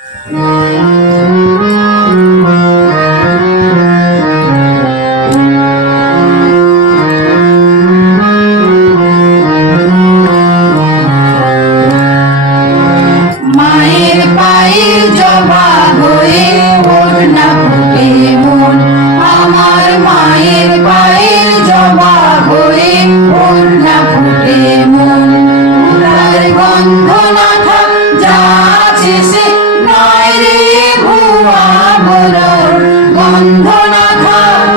মায়ের পায়ের জবা হয়ে ওর না ফুটে মন, আমার মায়ের পায়ের জবা হয়ে ওর না ফুটে মন। তার গন্ধ না থাক যা আছে সে নয় রে ভুয়া বলর, গন্ধ না থাক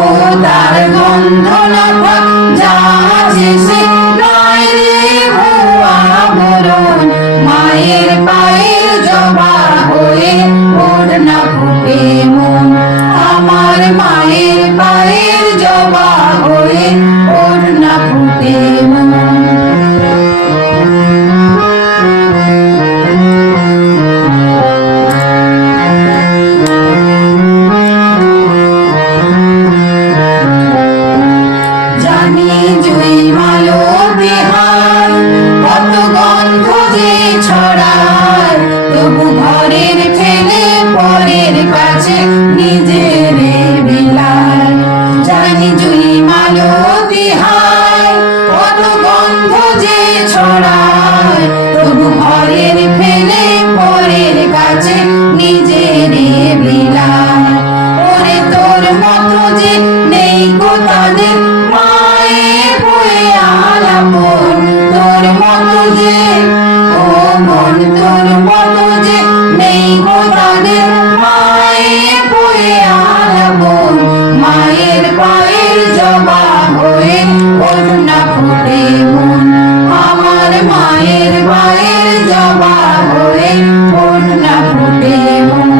ও তার গন্ধ না থাক যা আছে সে নয় রে ভুয়া বলর। মায়ের পায়ের জবা হয়ে ওর না ফুটে মন, আমার মায়ের পায়ের জবা হয়ে ওর না ফুটে মন। জানি জুই মালো বিহার কত গন্ধ যে ছড়ায়, তবু ঘরের ঠেলে পরের কাছে নিজের বিলায়। জানি জুই মালো বিহার কত গন্ধ যে ছড়ায়, তবু ঘরের ফেলে পরের কাছে নিজের বিলায়। ওরে তোর মতো যে নেই গো তাদের মায়ের বয়ে আলাপন, তোর মতো যে ও মন তোর মতো যে নেই গো তাদের মায়ের বয়ে আলাপন। মায়ের পায়ের জবা হয়ে ওর না ফুটে মন, আমার মায়ের পায়ের জবা হয়ে ওর না ফুটে মন।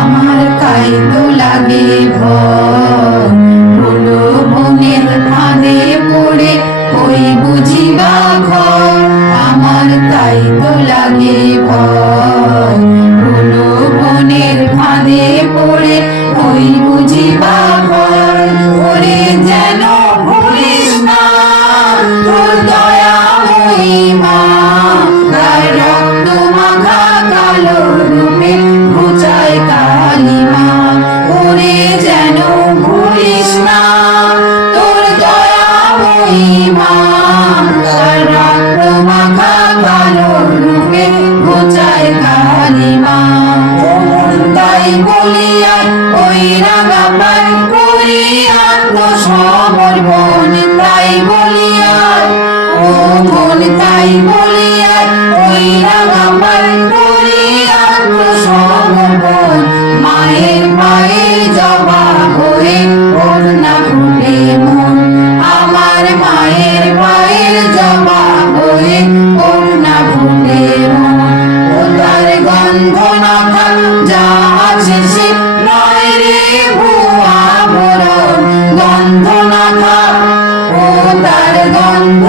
আমার তাই তো লাগে ভয়, হলো মনের ফাঁদে পড়ে ওই বুঝিবা ঘর। আমার তাই তো লাগে ভয়, হলো মনের ফাঁদে পড়ে ওই বুঝিবা ঘর। ওরে যেন ভুলিস না তোর দয়াময়ী মা, তার রক্ত মাখা কালো রূপে ঘুচায় কালিমা। ওরে যেন ভুলিস না তোর দয়াময়ী মা, তার রক্ত মাখা কালো রূপে ঘুচায় কালিমা। তাই বলিয়া ওই রাঙা পাই করি আত্মসমর্পণ, তাই বলিয়া ও মন তাই বলিয়া ওই রাঙা পাই করি আত্মসমর্পণ। মায়ের পায়ের জবা হয়ে ওর না ফুটে মন, আমার মায়ের পায়ের জবা হয়ে ওর না ফুটে মন। ও তার গন্ধ না থাক যা আছে সে নয় রে ভুয়া বলর, গন্ধ না থাক ও তার গন্ধ